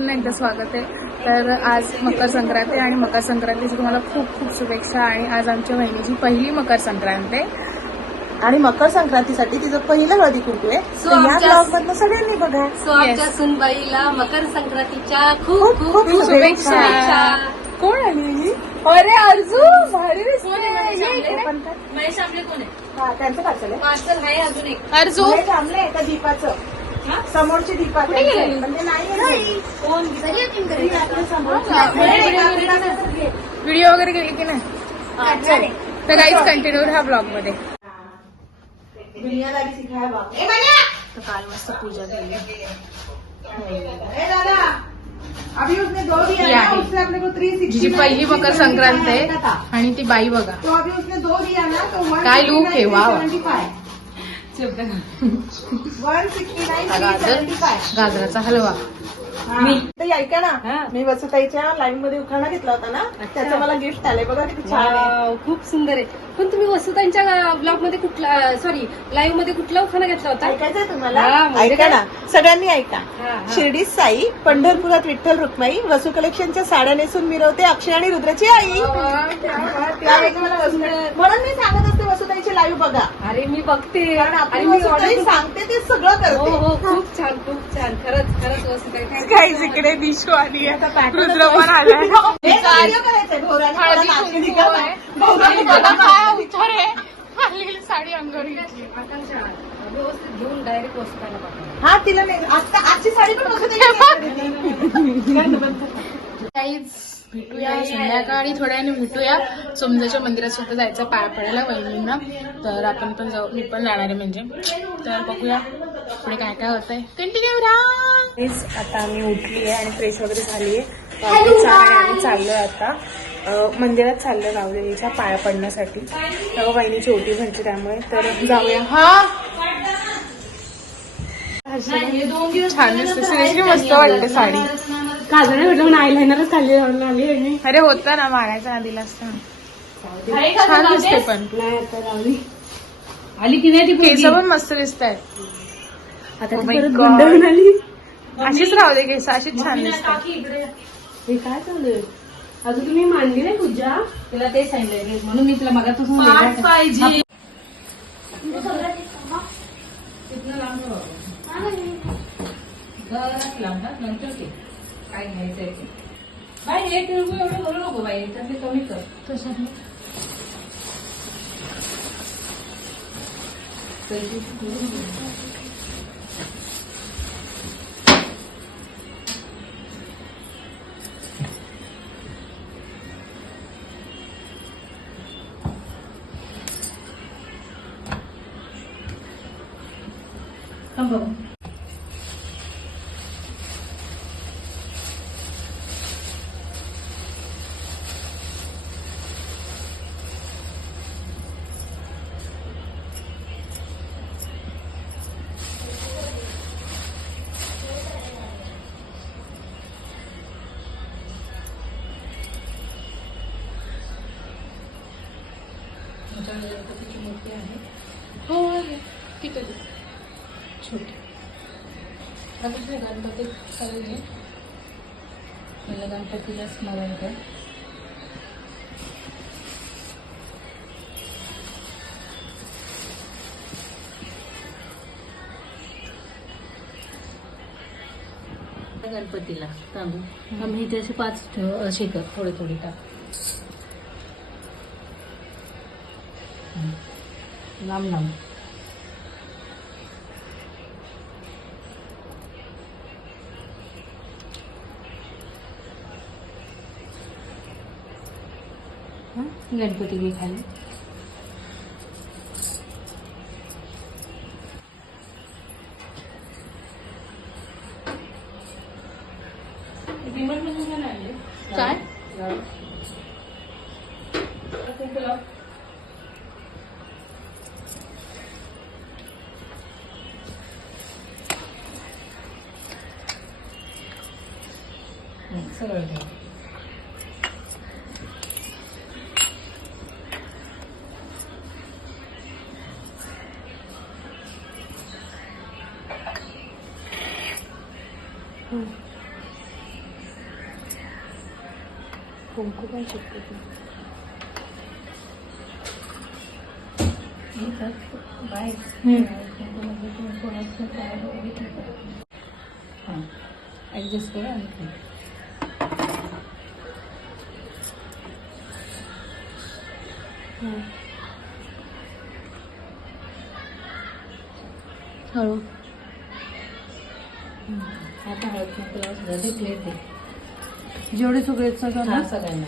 पुन्हा एकदा स्वागत आहे. तर आज मकर संक्रांत आहे आणि मकर संक्रांतीची तुम्हाला खूप खूप शुभेच्छा. आणि आज आमच्या बहिणीची पहिली मकर संक्रांत आहे आणि मकर संक्रांतीसाठी तिचं पहिलं हळदी कुंकू आहे. या ब्लॉग मधनं सगळ्यांनी बघा. आमच्या सुनबाईला मकर संक्रांतीच्या खूप खूप खूप शुभेच्छा. कोण आली? अरे अर्जू भारी महेश आमले कोण आहे? त्यांचं पार्सल आहे. पार्सल आहे अजून एक. अर्जू महेश आमले त्या दीपाचं समोरची दीपा म्हणजे नाही कोण व्हिडिओ वगैरे केली की नाही? तर काहीच कंटिन्यू हा ब्लॉग मध्ये. दुनियादारी सिखाया बाप. तर काल मस्त पूजा केली. अभी उसने 2 दिया ही ना, आहे. उससे अपने को 360 जिची पहिली मकर संक्रांत आहे आणि ती बाई बघा तो अभी उसने 2 दिया ना तो 169 काय लूक आहे, वा वा. 169 गाजराचा हलवा. मी ऐका ना, मी वसुताईच्या लाईव्ह मध्ये उखाणा घेतला होता ना, त्याचं मला गिफ्ट आलंय बघा किती छान आहे. खूप सुंदर आहे. पण तुम्ही वसुतांच्या ब्लॉग मध्ये कुठला सॉरी लाईव्ह मध्ये कुठला उखाणा घेतला होता? ऐकायचंय तुम्हाला? हा, म्हणजे ऐका काय? ना, सगळ्यांनी ऐका. हा. शिर्डीत साई, पंढरपुरात विठ्ठल रुक्माई, वसू कलेक्शनच्या साड्या नेसून मिरवते अक्षय आणि रुद्राची आई. त्यावेळी मला म्हणून मी सांगत असते वसुताईची लाईव्ह बघा, अरे मी बघते कारण आणि आपली मी वसुताई order- सांगते ते सगळं हो हो करते. खूप छान खूप छान. खरंच खरंच वसुताई काहीच इकडे दिशू आली आता आहे. pattern रुद्र पण आलाय. हे व्हिडिओ करायचंय भोवराने मला हळदी नाचणी कुंकू दिखावा. आहे. भोवराने बघा मला काय नाचणी उत्तर आहे. आलेली साडी अंगावर घेतली. आकांक्षा व्यवस्थित घेऊन डायरेक्ट वसुताईला पाठवलं. हा तिला नाही आजची साडी पण काहीच भेटूया संध्याकाळी थोड्या वेळाने भेटूया. समजाच्या मंदिरात सुद्धा जायचं पाया पडायला वहिनींना. तर आपण पण जाऊ, मी पण जाणार आहे म्हणजे. तर बघूया पुढे काय काय होत आहे. कंटिन्यू राहा. आता आम्ही उठली आहे आणि फ्रेश वगैरे झाली आहे. आम्ही चाललोय आता मंदिरात चाललोय गावदेवीच्या पाया पडण्यासाठी. तर वहिनीची ओटी भरते त्यामुळे तर जाऊया. हा छान दिसते. सिरियसली मस्त वाटते साडी. काजळ म्हटलं म्हणून आयलाइनरच खाली लावून आली आणि अरे होता ना मारायचा ना दिला असता. छान दिसते पण. नाही आता लावली. आली की नाही ती केस पोरगी? पण मस्त दिसत आहेत. आता Oh ती my परत God. गुंडाळून आली. अशीच राहू दे केस, अशीच छान दिसतात. हे काय चालू आहे? अजून तुम्ही मांडली नाही पूजा? तिला ते सांगितलंय म्हणून मी तुला मगापासून पाहिजे. काय घ्यायचंय ते बाई हे तिळगुळ एवढं भरू नको बाई त्यातले कमी कर. तशात बघू गणपतीची मूर्ती आहे. हो किती छोटी आता गणपती चालू मला गणपतीला स्मरण कर. गणपतीला तांदूळ आम्ही इथे असे 5 ठेव असे कर थोडे थोडे टाक. लांब लांब गणपती मी खाली काय सगळं घ्या. कुंकू पण चिपकत ऍडजस्ट करा आणखी. हळू. आता हळद कुंकू झाले प्लेट दे. जेवढे सगळे सगळं सगळ्यांना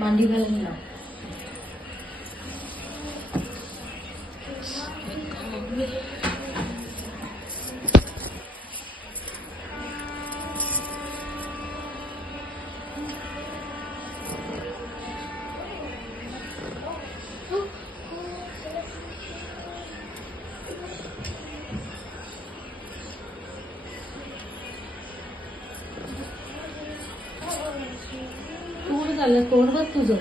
मांडी घालून लाव. तोड झालं, तोड बघ तुझं.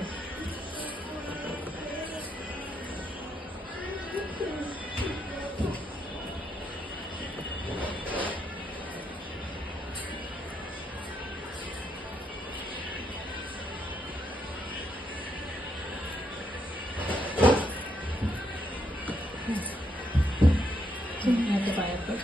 आता पायात पड.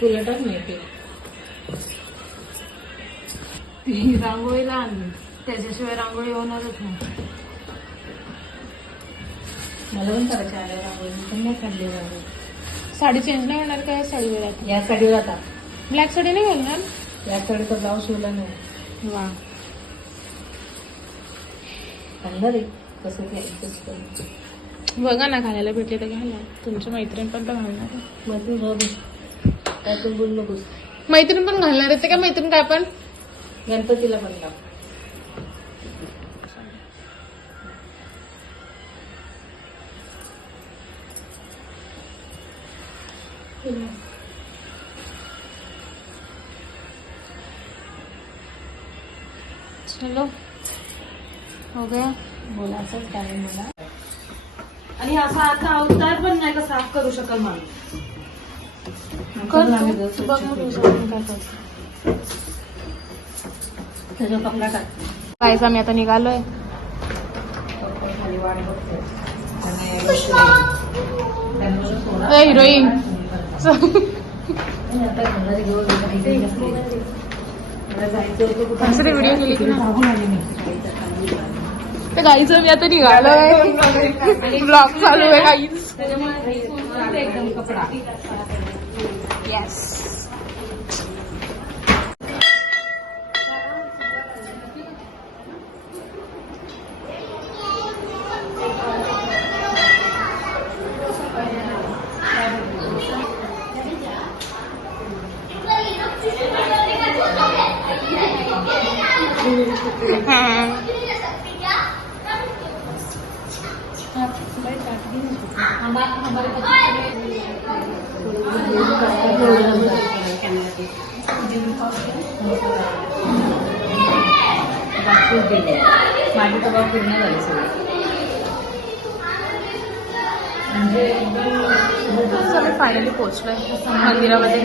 फुलं टाक माहिती. रांगोळीला आणली, त्याच्याशिवाय रांगोळी होणारच नाही. मला पण करायची आहे रांगोळी, पण नाही काढली रांगोळी. साडी चेंज नाही होणार का या साडीवर आता? या साडीवर आता ब्लॅक साडी नाही घालणार? या साडीचा ब्लाऊज शिवला नाही. वा. चांगलं रे, कसं ते ऍडजस्ट करून. बघा ना, घालायला भेटले तर घाला. तुमची मैत्रीण पण घालणार आहे. मग तू जाऊ दे, काय तू बोल नकोस. मैत्रीण पण घालणार आहे ते का? मैत्रीण काय पण गणपतीला पण लाव. चलो हो गया. बोलायचं काय मला. आणि असा आता अवतार पण नाही का साफ करू शकल माणूस. बघ मग तुझं काय करतो. त्याचा कपडा टाक. गाईस आम्ही आता निघालोय. खाली वाट बघते. हिरोईन व्हिडिओ केली की तर गाईच मी आता निघालोय. ब्लॉग चालू आहे गाईच. एकदम कपडा. येस. माझी तर बाब पूर्ण झाली सगळी. म्हणजे आम्ही फायनली पोहोचलोय मंदिरामध्ये.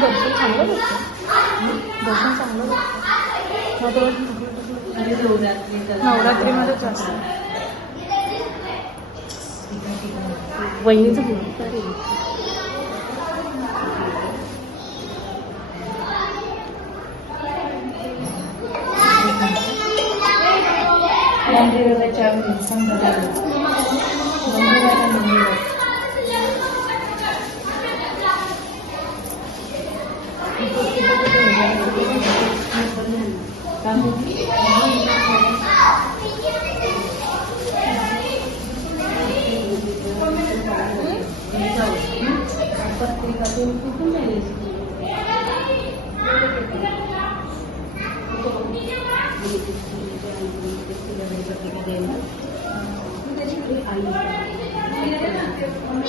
दर्शन चांगलं बघतो. दर्शन चांगलं बघतो. नवरात्रीमध्ये जास्त वहिनीचं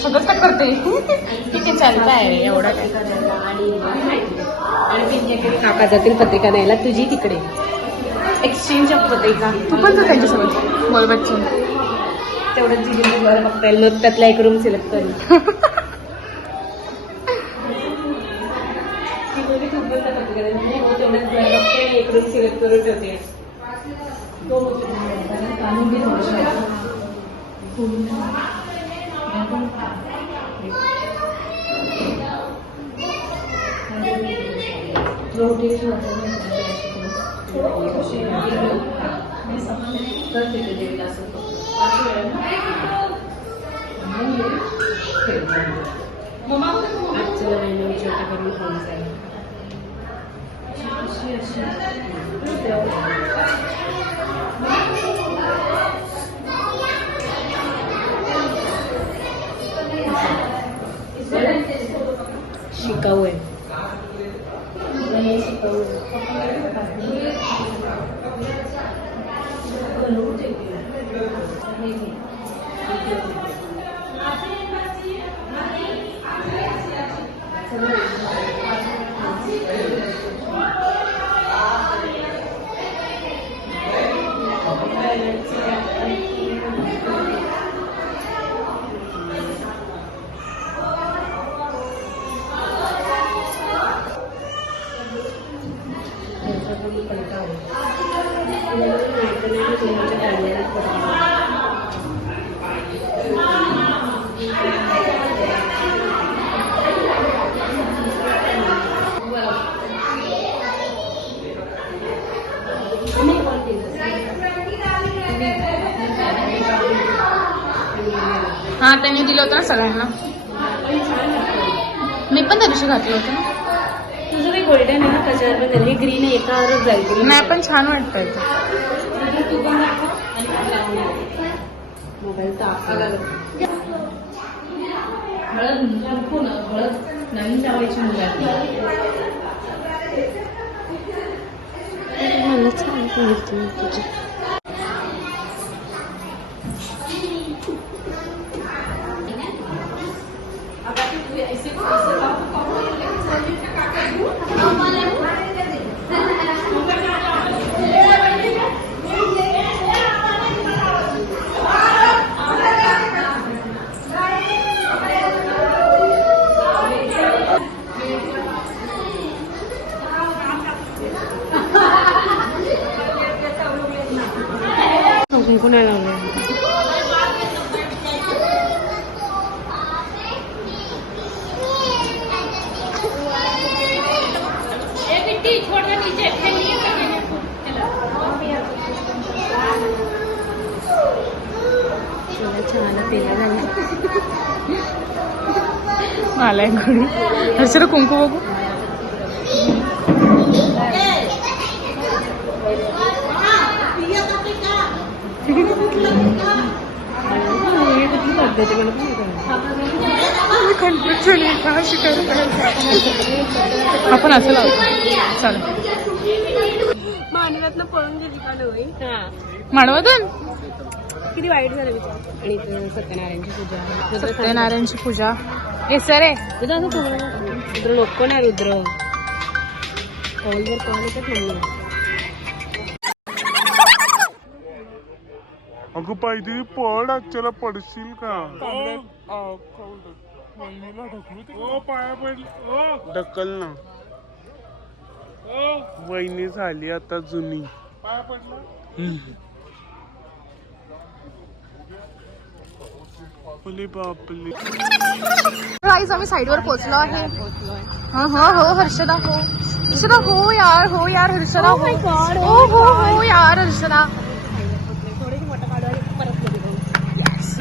सगळंच तर करते. ठीक आहे, चालतंय एवढं काय. काका जातील पत्रिका द्यायला तुझी तिकडे. एक्सचेंज ऑफ पत्रिका. तू पण जा त्यांच्यासोबत बोल बच्चू. तेवढंच जीवन बघता येईल मग त्यातला एक रूम सिलेक्ट करू. एक रूम सिलेक्ट करून ठेवते. शिकाऊ आहे. हा त्यांनी दिलं होतं ना सगळ्यांना. मी पण त्या दिवशी घातलं होतं ना. तुझं काही गोल्डन आहे ना त्याच्यावर पण हे ग्रीन आहे एकावरच जाईल. नाही पण छान वाटतंय ते. मोबाईल हळद हळद नवीन लावायची मुलांना. मला छान तुझी. कुणाला लावलं मला घरी हर्षला कुंकू बघू. आपण असं लावतो. चालेल. मानवातनं पळून गेली का नाही. मानवातून किती वाईट झालं विचार. आणि इथं सत्यनारायणची पूजा. सत्यनारायणची पूजा. हे सर आहे तुझं असं रुद्र लोक कोण आहे. रुद्र कॉलवर कॉल येतात नाही. अगं पाहिजे पड आजच्याला पडशील का. पाया पडली ढकल ना. वहिनी झाली आता जुनी. पाया पडला. बापले. गाईज आम्ही साईडवर पोहोचलो आहे. हो हर्षदा हो. हर्षदा हो यार हर्षदा हो यार हर्षदा.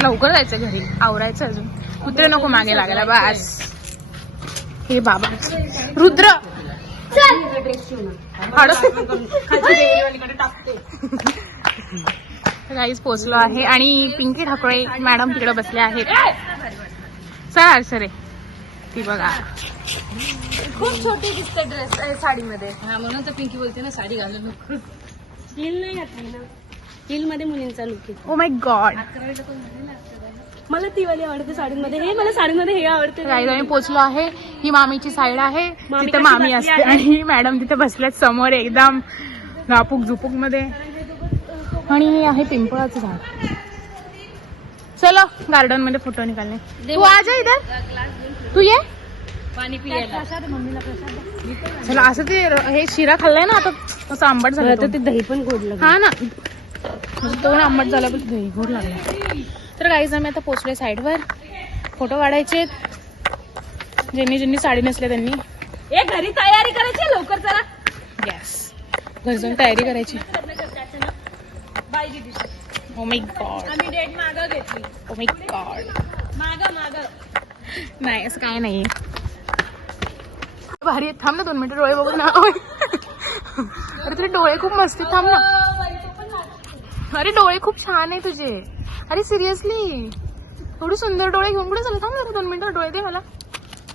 लवकर जायचं घरी. आवरायचं अजून. कुत्रे नको मागे लागायला बस. हे बाबा रुद्र गाईज पोचलो आहे आणि पिंकी ठाकरे मॅडम तिकडे बसले आहेत. चला सरे ती बघा खूप छोटी दिसते ड्रेस साडीमध्ये. हा म्हणून तर पिंकी बोलते ना साडी घालून नको. हिल नाही घातली ना. हिल मध्ये मुलींचा लुक आहे. Oh my God. मला ती वाली आवडते साडीमध्ये. हे मला साडीमध्ये हे आवडते. गाईज आम्ही पोचलो आहे. ही मामीची साईड आहे. तिथे मामी असते आणि मॅडम तिथे बसल्यात समोर एकदम नापूक झुपूक मध्ये. आणि हे आहे पिंपळाचं झाड. चलो गार्डन मध्ये फोटो निकालने. तू आ जा इधर, तू ये. पाणी पियायला. चला असं ते हे शिरा खाल्लाय ना आता, असं आंबट झालं आता ते दही पण गोड लागलं. हा ना, तो आंबट झाला पण दही गोड लागला. तर गाईज आम्ही आता पोचलोय साईडवर. फोटो काढायचे. ज्यांनी ज्यांनी साडी नेसली त्यांनी. ए घरी तयारी करायची लवकर जरा. यस, घरी जाऊन तयारी करायची. बायची दिवशी ओ माय गॉड, आम्ही डेट मागं घेतली. Oh my God. मागं नाही असं काय नाही. भारी आहे. थांब ना 2 मिनिटं, डोळे बघू ना. अरे तुझे डोळे खूप मस्त आहेत. थांब ना. अरे डोळे खूप छान आहे तुझे. अरे सिरियसली एवढे सुंदर डोळे घेऊन कुठे झालं. थांब ना 2 मिनिटं, डोळे दे मला.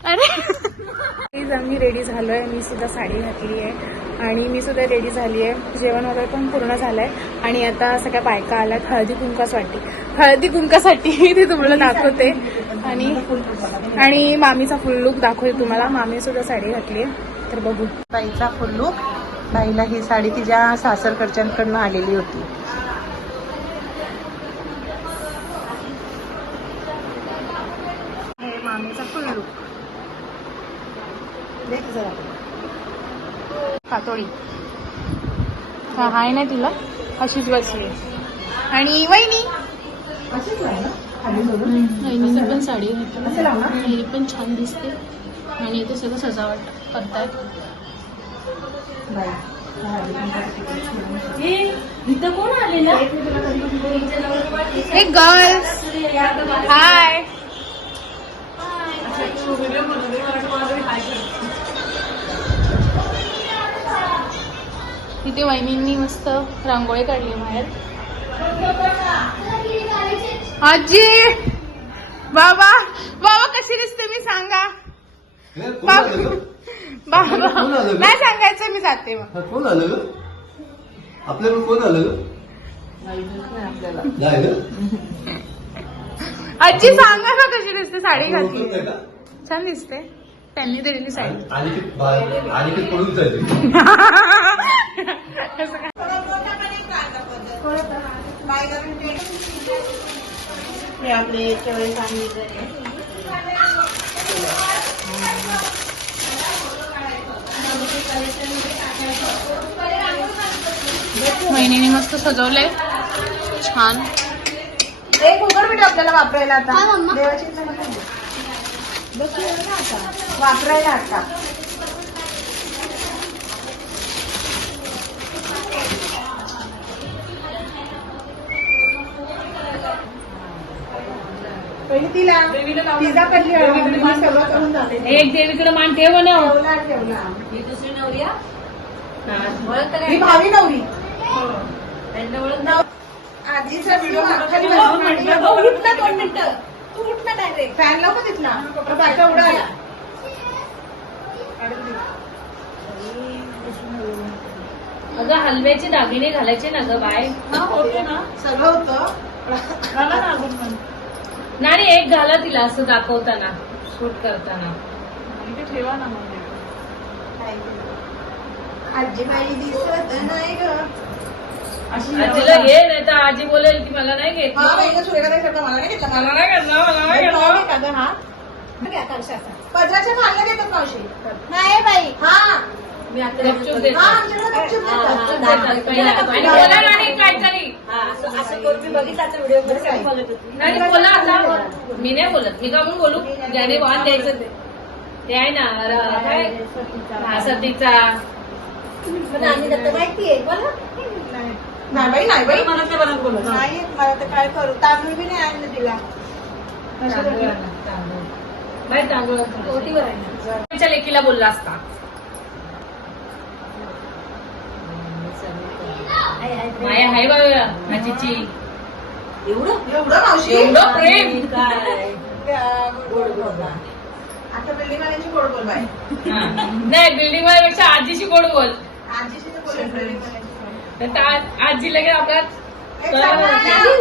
अरे प्लीज आम्ही रेडी झालोय. मी सुद्धा साडी घातली आहे आणि मी सुद्धा रेडी झाली आहे. जेवण वगैरे पण पूर्ण झालंय आणि आता सगळ्या बायका आल्यात हळदी कुंकासाठी. ते तुम्हाला दाखवते. आणि मामीचा फुल लुक दाखवते तुम्हाला. मामी सुद्धा साडी घातली आहे, तर बघू. बाईचा फुल लुक. बाईला ही साडी तिच्या सासरकडच्यांकडनं आलेली होती. हे मामीचा फुल लुक. देख जरा. कातोळी हाय ना तिला, अशीच बसली. आणि वहिनी वहिनीने पण साडी घातली. ही पण छान दिसते. आणि इथे सगळं सजावट करतायत. इथं कोण आले ना. हे गर्ल्स हाय. तिथे वहिनींनी मस्त रांगोळी काढली बाहेर. आजी बाबा कशी दिसते मी सांगा. बाबा नाही सांगायचं, मी जाते. मग कोण आलं ग आपल्याकडे? कोण आलं ग? नाही ग? आजी सांगा ना कशी दिसते. साडी घातली ओळखलं का? छान दिसते. त्यांनी दिलेली साडी. आणि ते पळून जायचे. हे आपले केवळ सांगितले. वहिनीने मस्त सजवलंय छान. एक उघड आपल्याला वापरायला आता. देवाची वापरायला आता. पहिली तिला पिझ्झा कधी सगळं करून जाते. एक देवीकडे मान ठेव ना. ठेवला. ही दुसरी नवरी ही भावी नवरी. त्यांना आजीचा व्हिडिओ उठला 2 मिनिटं. तू उठ ना डायरेक्ट. फॅन लाव का तिथला. बायका उडाला. अगं हलव्याचे दागिने घालायचे ना ग बाय. होते ना सगळं होतं. नाही एक घाला तिला असं दाखवताना, शूट करताना. ठेवा ना. आजीबाई दिसत नाही ग. आजीला घे, नाही तर आजी बोलेल की मला नाही घेत. हा बाई सूर्यकांत मला नाही घेतला. मला नाही घेतला, मला नाही घेतला. हा पदराच्या खाल्ला घेतात मावशी. नाही बाई. हा गपचूप देतात. हा आमच्याकडे गपचूप देतात. पहिला. आणि बोला राणी काहीतरी. असं करून मी बघितला व्हिडिओ. नाही बोला आता. मी नाही बोलत. मी का म्हणून बोलू. ज्याने वाण द्यायचं ते आहे ना. काय सतीचा. माहितीये बोला. नाही बाई नाही बाई. मला ते बनत बोलत नाही. मला तर काय करू. तांदूळ बी नाही आणलं तिला. बाई तांदूळ ओटीवर आहे ना. तुमच्या लेकीला बोलला असता. माया हाय बाबा आजीची. एवढं मावशी. एवढं प्रेम. गोड बोलला. आता बिल्डिंग वाल्यांची गोड बोल बाई. नाही बिल्डिंग वाल्यापेक्षा आजीशी गोड बोल. आजीशी तर बोलेल बिल्डिंग वाल्यांची. आजी लगेच आपल्यात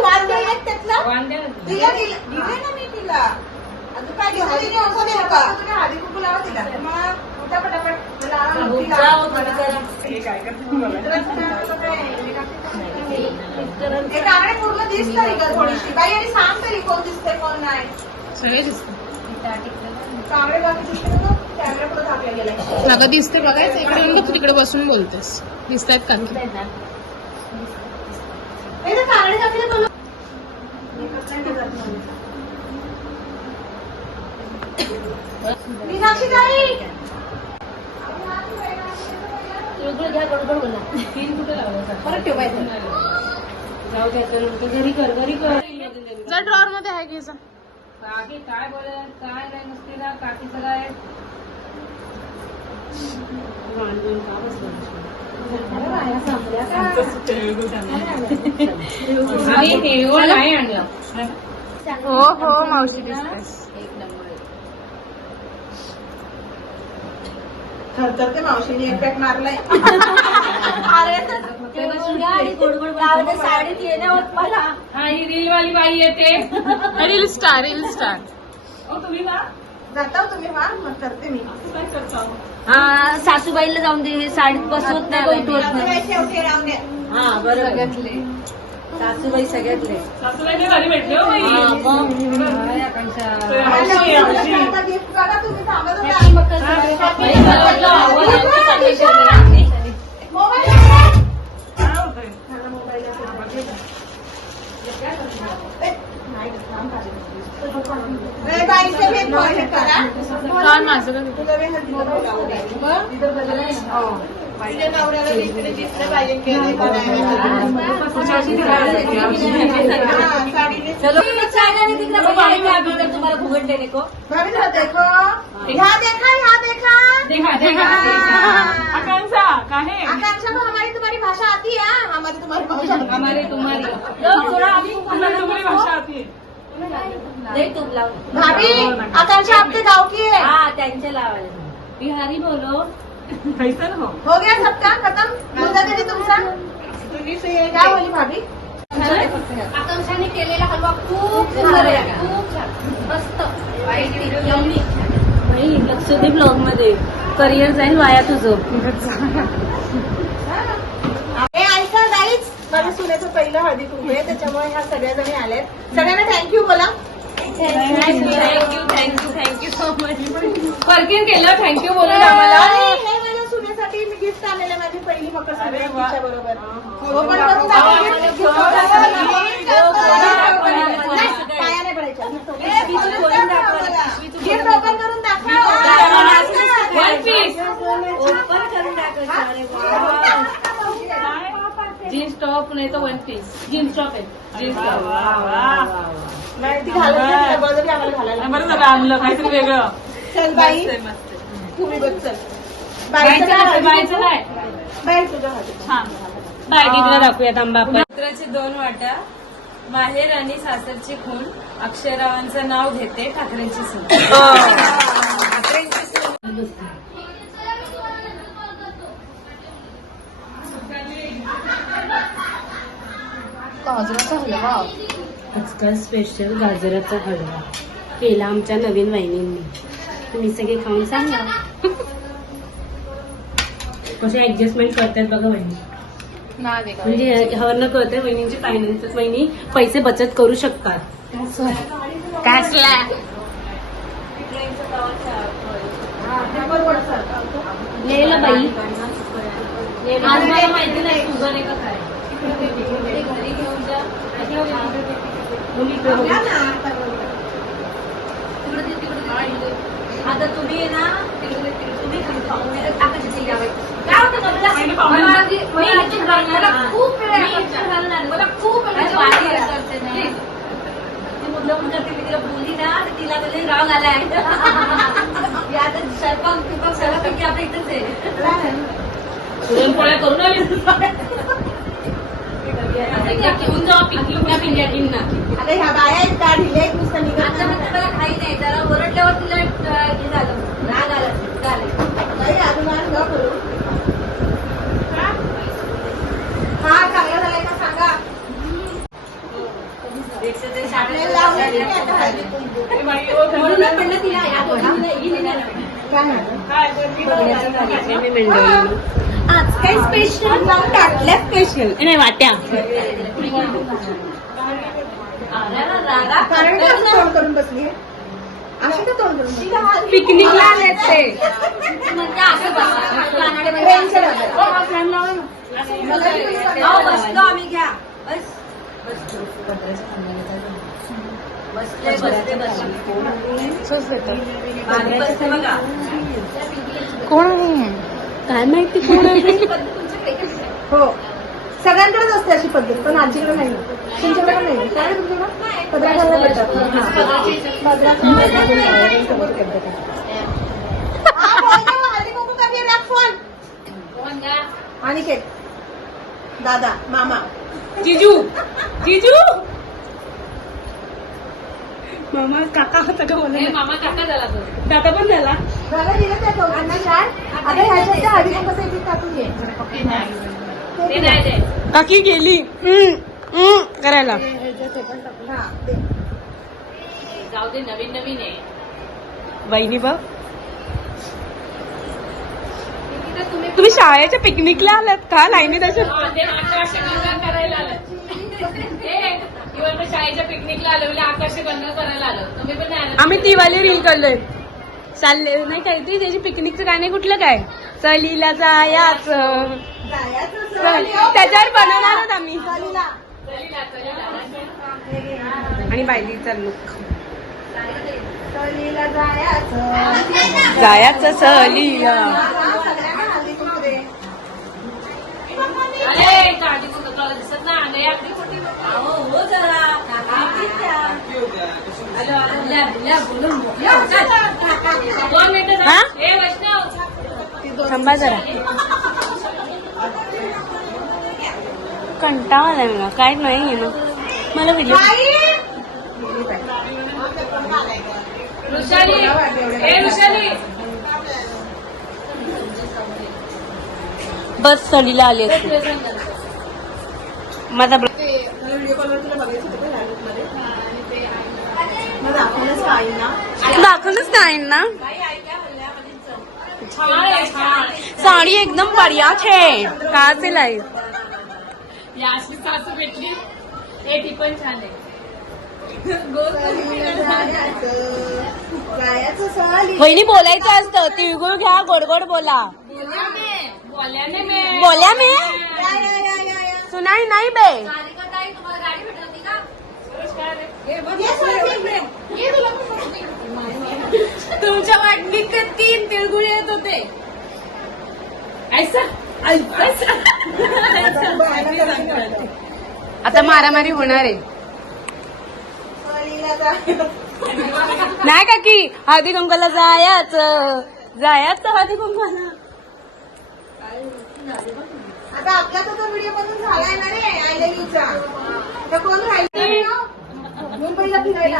वाद द्यायला त्यातला. वाण द्या ना. दिला दिले ना मी तिला. अजून काय घेऊन देऊ का? हळदी कुंकू लावा तिला. मग उठा पटापट. काकडे पूर्ण दिसत तरी का थोडीशी बाई आणि सांग तरी कोण दिसतंय कोण नाही. सगळे दिसते काकडे बाकी दिसते ना कॅमेरा पुढे झाकला गेलाय. सगळं दिसते बघायचं इकडे येऊन बघ, तिकडे बसून बोलतेस. दिसतायत का? काकडे टाकले बोलू मीनाक्षी ताई परत ठेवायचं. घरी कर जर ड्रॉवर मध्ये आहे घ्यायचा. काकी काय बोले काय नाही नसते ना काकी सगळं आहे नाही आणलं. हो हो मावशी दिसतेस. थरथरते मावशीने एक पॅक मारलाय. साडीत येण्या होत मला. हा ही रील वाली बाई येते. रील स्टार तुम्ही वा जाता तुम्ही वा मग करते मी. हा सासूबाईला जाऊन दे साडीत बसवत नाही सासूबाई शेवटी राहून द्या. हा बरोबर सासूबाई सगळ्यातले आता गिफ्ट काढा तुम्ही थांबत होता. मोबाईल बाईचं भेट कॉन्टॅक्ट करा. छान माझं का तुला वेळ हल्ली तुझ्या नवऱ्याला इकडे दिसलं पाहिजे केलं तुम्हाला घुगट देने को भाभी देखो यहाँ देखा आकांक्षा को हमारी तुम्हारी भाषा आती है. हमारी तुम्हारी भाषा हमारे तुम्हारी तुम्हारी भाषा आती है. भाभी आकांक्षा आपके गाँव की है. हा त्यांच्या लावायला बिहारी बोलो हो गया सबका खत्म. मुद्दा कधी तुमचा क्या बोली भाभी. आकांक्षाने केलेला हलवा खूप सुंदर आहे खूप छान मस्त लक्ष दे ब्लॉग मध्ये करिअर जाईल वाया तुझं. हे ऐका गाईच माझ्या सुनेचं पहिलं हळदी कुंकू आहे त्याच्यामुळे ह्या सगळ्या जणी आल्यात. सगळ्यांना थँक्यू बोला. Thank you so much. परकीन केलं थँक्यू बोलून आम्हाला. आणि हे माझ्या सुनेसाठी मी गिफ्ट आणलेलं आहे माझी पहिली मकर संक्रांतीच्या बरोबर. ओपन करून दाखवा. पाया नाही पडायच्या. गिफ्ट ओपन करून दाखवा. वन पीस ओपन करून जीन्स टॉप नाही तर वन पीस जीन्स टॉप आहे जीन्स टॉप. नाही ती घालत नाही. बळजबरी आम्हाला घालायला. बरं झालं आणलं काहीतरी वेगळं. चल बाई तुम्ही बघ चल. बाईचं नाही बाई तुझ्या हाती. बाय दीदीला दाखवूयात आंबा आपण. चित्राची 2 वाटा माहेर आणि सासरची खून अक्षयरावांचं नाव घेते ठाकरेंची सून. गाजराचा हलवा. आजकाल स्पेशल गाजराचा हलवा केला आमच्या नवीन वहिनींनी. तुम्ही सगळे खाऊन सांगा कसे ऍडजस्टमेंट करतात बघा वहिनी. म्हणजे ह्यावरनं कळतंय वहिनींची फायनान्स वहिनी पैसे बचत करू शकतात. कसला लिहिलं बाई आज मला माहिती नाही शुगर आहे का काय. घरी घेऊन जा आता तुम्ही ना तुम्ही तिला बोलली ना तिला कधी राग आलाय. स्वयंपाक तुपाक सगळ्यापैकी आपल्या इथंच आहे. पुरणपोळ्या करून आली घेऊन जाऊ पिकल्या पिंड्या. आता ह्या बाया आहेत का ढिले आहेत नुसतं निघत आता म्हणजे मला खाई नाही जरा ओरडल्यावर तुला हे झालं राग आला झालं. नाही अजून आज न करू. हा चांगला झालाय का सांगा. आपल्याला लावलं नाही आता हळदी कुंकू. म्हणूनच म्हणलं तिला काय बघण्याचं कार्यक्रम आहे मंडळी. आज काही स्पेशल टाकल्या स्पेशल नाही वाट्या कारण का असं तोंड करून बसली अशी का तोंड करून बसली? पिकनिकला आले ते ट्रेनच्या डब्यात. मला बी कोणी सांगितलं. कोण नाही काय माहिती कोण आहे? हो सगळ्यांकडेच असते अशी पद्धत पण आजीकडे नाही तुमच्याकडे पण नाही काय रे तुमच्याकडे पदार्थाला भेटतात आणि केक दादा मामा जिजू जिजू मामा काका होता का बोला मामा काका झाला तो काका पण झाला दादा दिलं त्या दोघांना छान आता ह्याच्या हळदी कुंकाचं एक टाकून घे काकी गेली करायला हा दे. जाऊ दे नवीन नवीन आहे वहिनी बघ तुम्ही शाळेच्या पिकनिकला आलात का लाईनीत असं शाळेच्या पिकनिकला आलो म्हणजे आकर्षक करायला आलो तुम्ही पण नाही आम्ही ती वाली रील करलोय चालले नाही काय ती त्याची पिकनिकचं गाणे कुठलं काय चलीला जायाचं त्याच्यावर बनवणार आहोत आम्ही आणि बायलीचा लुक सहलीला जायचं जायाचं सहलीला अरे गाडी कुठं दिसत ना हो जरा थांबा जरा कंटाळा आलाय मला काय नाही आहे ना मला व्हिडिओ बस सहलीला आली असते माझा व्हिडिओ कॉलवर तुला बघायचं होतं का मध्ये मग दाखवलंच काही ना दाखवलंच नाही ना साडी एकदम बढ़िया छे कहाँ से लाई याची सासू भेटली ती पण छान आहे जायचं सहली वहिनी बोलायचं असतं तिळगुळ घ्या गोड गोड बोला बोल्या में सुनाई नाही बे तुमच्या वाटणीत 3 तिळगुळ येत होते आता मारामारी होणार आहे नाही का की हळदी कुंकाला जायचं हळदी कुंकाला आता आपला तो व्हिडिओ बनवून झालाय ना रे आय लव्ह यूचा तर कोण राहिलं मुंबईला फिरायला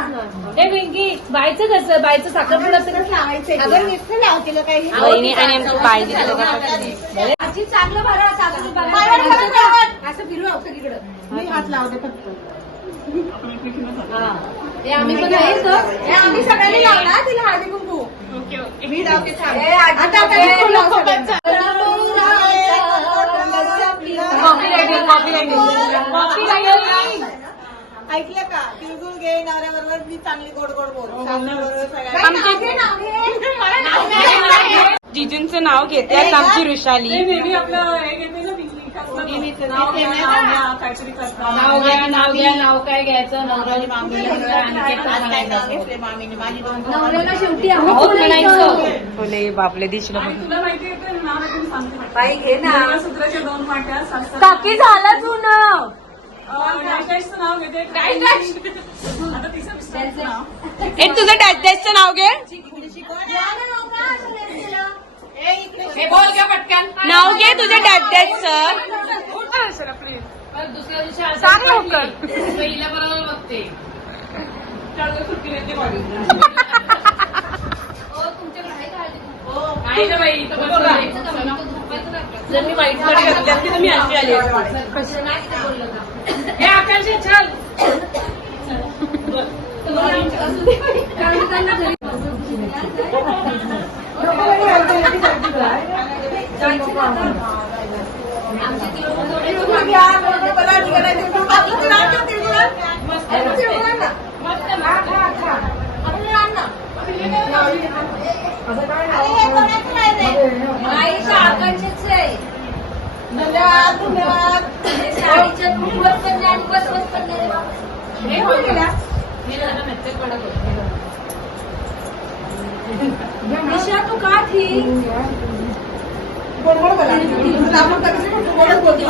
हे पिंकी बायचं कसं बायचं साखरपुडा लावायचं अगं नुसतं लावतील काही वहिनी आणि आमची बाई आजी चांगलं भरा चांगलं असं फिरू सगळीकडं मी हात लावते फक्त आम्ही पण आहे आम्ही सगळ्यांनी लावला तिला हळदी कुंकू मी लावते ऐकलं का तिळगुळ घे नवऱ्याबरोबर मी चांगली गोड गोड बोल जिजूंचं नाव घेते आमची ऋषाली नाव काय घ्यायचं नवऱ्याची नवऱ्याला शेवटी बोले बापले दिसलं बाई घे ना काकी झालं तू नाव एक तुझं डॅशचं नाव घे नाव घे तुझ्या डॅशचं दुसऱ्या दिवशी सांग लवकर पहिल्या बरोबर बघते आहे ना बाई जर मी वाईट कडे घातली असती तर मी अशी आली हे आकांक्षी छान तिळगुळ घ्या, कोणाला पदार्थ करायचे, तिळगुळ टाकलं तर राहतं तिळगुळ. तिळगुळ आण ना. आपण हे आण ना. अरे हे कोणाचं नाही रे. धन्यवाद, धन्यवाद. तिळगुळ गेला. तू का थी गोड गोड बोला. आपण कधी गोडच बोलतो.